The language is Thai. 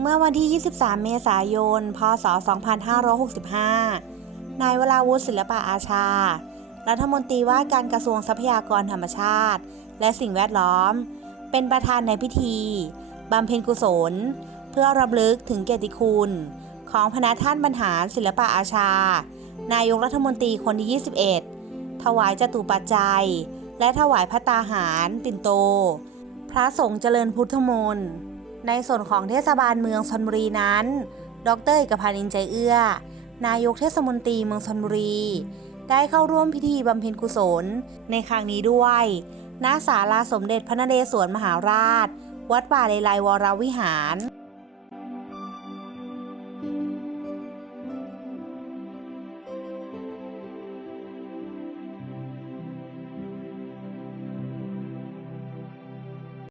เมื่อวันที่ 23 เมษายน พศ 2565 นายวราวุฒิศิลปะอาชา รัฐมนตรีว่าการกระทรวงทรัพยากรธรรมชาติ และสิ่งแวดล้อม เป็นประธานในพิธีบำเพ็ญกุศล เพื่อรำลึกถึงเกียรติคุณ ของพระท่านบรรหารศิลปะอาชา นายกรัฐมนตรีคนที่ 21 ถวายจตุปัจจัย และถวายพระตาหารปิ่นโต พระสงฆ์เจริญพุทธมนต์ ในส่วนของเทศบาลเมืองชนบุรีนั้น ดรเอกพันธ์อินใจเอื้อ นายกเทศมนตรีเมืองชนบุรี ได้เข้าร่วมพิธีบำเพ็ญกุศลในครั้งนี้ด้วย ณ ศาลาสมเด็จพระนเรศวรมหาราช วัดป่าเลไลวรวิหาร